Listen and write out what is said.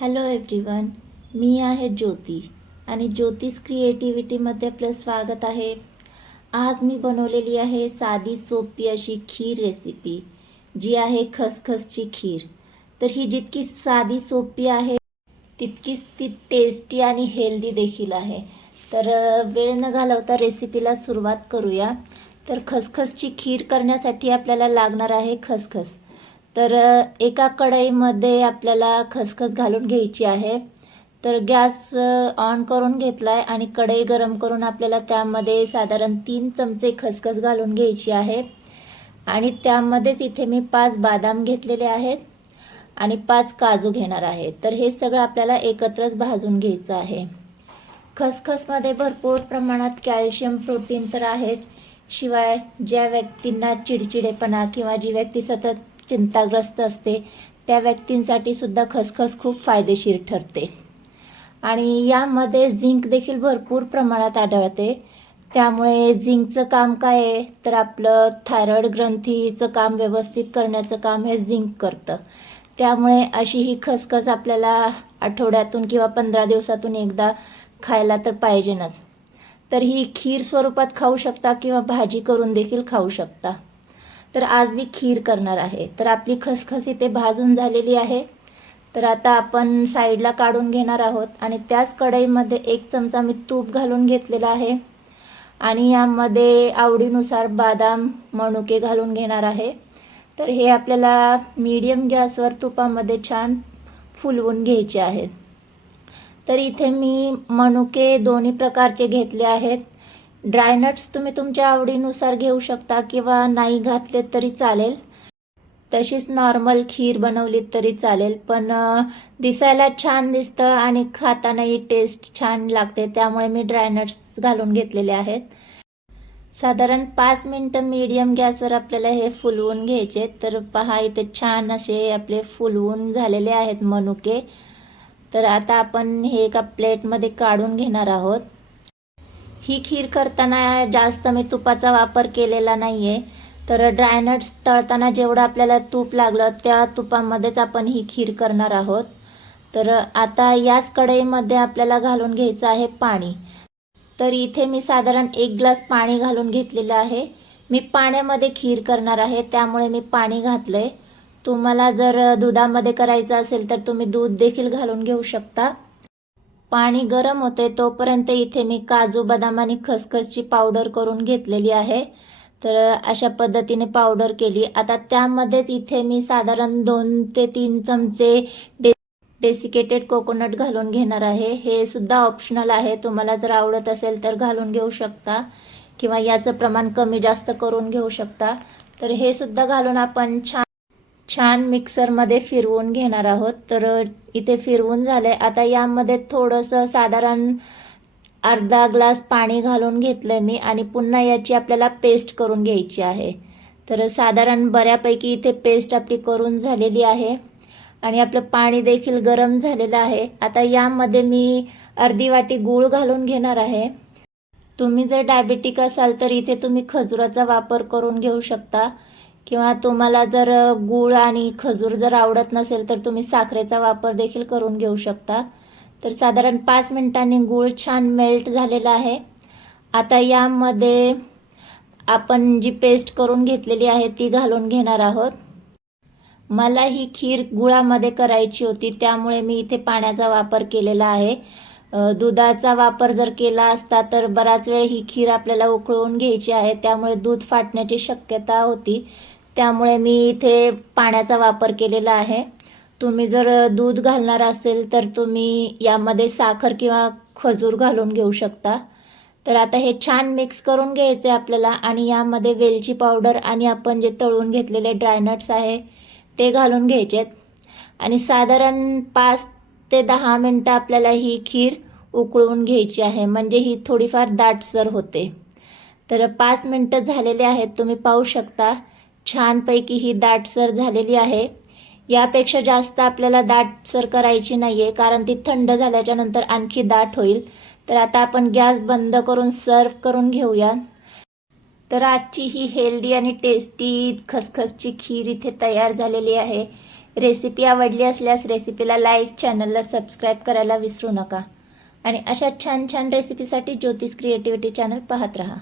Hello everyone, मी आहे ज्योती आणि ज्योतिष क्रिएटिव्हिटीमध्ये आपलं स्वागत आहे. आज मी बनवलेली आहे साधी सोपी अशी खीर रेसिपी, जी आहे खसखसची खीर. तर ही जितकी साधी सोपी आहे तितकीच ती टेस्टी आणि हेल्दी देखील आहे. तर वेळ न घालवता रेसिपीला सुरुवात करूया. तर खसखसची खीर करण्यासाठी आपल्याला लागणार आहे खसखस. तर एका कढईमध्ये आपल्याला खसखस घालून घ्यायची आहे. तर गॅस ऑन करून घेतला आहे आणि कढई गरम करून आपल्याला त्यामध्ये साधारण 3 चमचे खसखस घालून घ्यायची आहे. आणि त्यामध्येच इथे मी 5 बदाम घेतलेले आहेत आणि 5 काजू घेणार आहे. तर हे सगळं आपल्याला एकत्रच भाजून घ्यायचं आहे. खसखसमध्ये भरपूर प्रमाणात कॅल्शियम, प्रोटीन तर आहेच. शिवाय ज्या व्यक्तींना चिडचिडेपणा किंवा जी व्यक्ती सतत चिंताग्रस्त असते त्या व्यक्तींसाठी सुद्धा खसखस खूप फायदेशीर ठरते. आणि यामध्ये झिंक देखील भरपूर प्रमाणात आढळते. त्यामुळे झिंकचं काम काय आहे तर आपलं थायरॉईड ग्रंथीचं काम व्यवस्थित करण्याचं काम हे झिंक करतं. त्यामुळे अशी ही खसखस आपल्याला आठवड्यातून किंवा 15 दिवसातून एकदा खायला तर पाहिजेनच. तर ही खीर स्वरूपात खाऊ शकता किंवा भाजी करून देखील खाऊ शकता. तर आज मी खीर करणार आहे. तर आपली खसखस इथे भाजून झालेली आहे. तर आता आपण साईडला काढून घेणार आहोत आणि त्याच कढईमध्ये 1 चमचा मी तूप घालून घेतलेला आहे आणि यामध्ये आवडीनुसार बदाम, मनुके घालून घेणार आहे. तर हे आपल्याला मीडियम गॅसवर तुपामध्ये छान फुलवून घ्यायचे आहेत. तर इथे मी मनुके दोन्ही प्रकारचे घेतले आहेत. ड्रायनट्स तुम्ही तुमच्या आवडीनुसार घेऊ शकता किंवा नाही घातले तरी चालेल. तशीच नॉर्मल खीर बनवली तरी चालेल, पण दिसायला छान दिसतं आणि खातानाही टेस्ट छान लागते. त्यामुळे मी ड्रायनट्स घालून घेतलेले आहेत. साधारण 5 मिनटं मीडियम गॅसवर आपल्याला हे फुलवून घ्यायचे. तर पहा इथे छान असे आपले फुलवून झालेले आहेत मनुके. तर आता आपण हे एका प्लेटमध्ये काढून घेणार आहोत. ही खीर करताना जास्त मी तुपाचा वापर केलेला नाही आहे. तर ड्रायनट्स तळताना जेवढं आपल्याला तूप लागलं त्या तुपामध्येच आपण ही खीर करणार आहोत. तर आता याच कढईमध्ये आपल्याला घालून घ्यायचं आहे पाणी. तर इथे मी साधारण 1 ग्लास पाणी घालून घेतलेलं आहे. मी पाण्यामध्ये खीर करणार आहे त्यामुळे मी पाणी घातलं आहे. तुम्हाला जर दुधामध्ये करायचं असेल तर तुम्ही दूध देखील घालून घेऊ शकता. पाणी गरम होते तोपर्यंत इथे मी काजू, बदाम आणि खसखसची पावडर करून घेतलेली आहे. तर अशा पद्धतीने पावडर केली. आता त्यामध्येच इथे मी साधारण 2 ते 3 चमचे डेसिकेटेड कोकोनट घालून घेणार आहे. हे सुद्धा ऑप्शनल आहे. तुम्हाला जर आवडत असेल तर घालून घेऊ शकता किंवा याचं प्रमाण कमी जास्त करून घेऊ शकता. तर हे सुद्धा घालून आपण छान मिक्सरमध्ये फिरवून घेणार आहोत. तर इथे फिरवून झाले. आता यामध्ये थोडंसं साधारण अर्धा ग्लास पाणी घालून घेतलं मी आणि पुन्हा याची आपल्याला पेस्ट करून घ्यायची आहे. तर साधारण बऱ्यापैकी इथे पेस्ट आपली करून झालेली आहे आणि आपलं पाणी देखील गरम झालेलं आहे. आता यामध्ये मी अर्धी वाटी गूळ घालून घेणार आहे. तुम्ही जर डायबेटिक असाल तर इथे तुम्ही खजुराचा वापर करून घेऊ शकता किंवा तुम्हाला जर गूळ आणि खजूर जर आवडत नसेल तर तुम्ही साखरेचा वापर देखील करून घेऊ शकता. तर साधारण 5 मिनिटांनी गूळ छान मेल्ट झालेला आहे. आता यामध्ये आपण जी पेस्ट करून घेतलेली आहे ती घालून घेणार आहोत. मला ही खीर गुळामध्ये करायची होती त्यामुळे मी इथे पाण्याचा वापर केलेला आहे. दुधाचा वापर जर केला असता तर बराच वेळ ही खीर आपल्याला उकळवून घ्यायची आहे, त्यामुळे दूध फाटण्याची शक्यता होती. त्यामुळे मी इथे पाण्याचा वापर केलेला आहे. तुम्ही जर दूध घालणार असेल तर तुम्ही यामध्ये साखर किंवा खजूर घालून घेऊ शकता. तर आता हे छान मिक्स करून घ्यायचे आपल्याला आणि यामध्ये वेलची पावडर आणि आपण जे तळून घेतलेले ड्रायनट्स आहे ते घालून घ्यायचेत आणि साधारण 5 ते 10 मिनटं आपल्याला ही खीर उकळून घ्यायची आहे, म्हणजे ही थोडीफार दाटसर होते. तर 5 मिनटं झालेले आहेत. तुम्ही पाहू शकता छानपैकी ही दाटसर झालेली आहे. यापेक्षा जास्त आपल्याला दाटसर करायची नाही आहे कारण ती थंड झाल्याच्या नंतर आणखी दाट होईल. तर आता आपण गॅस बंद करून सर्व करून घेऊया. तर आजची ही हेल्दी आणि टेस्टी खसखसची खीर इथे तयार झालेली आहे. रेसिपी आवडली असल्यास रेसिपीला लाईक, चॅनलला सबस्क्राईब करायला विसरू नका आणि अशा छान छान रेसिपीसाठी ज्योतिष क्रिएटिव्हिटी चॅनल पाहत राहा.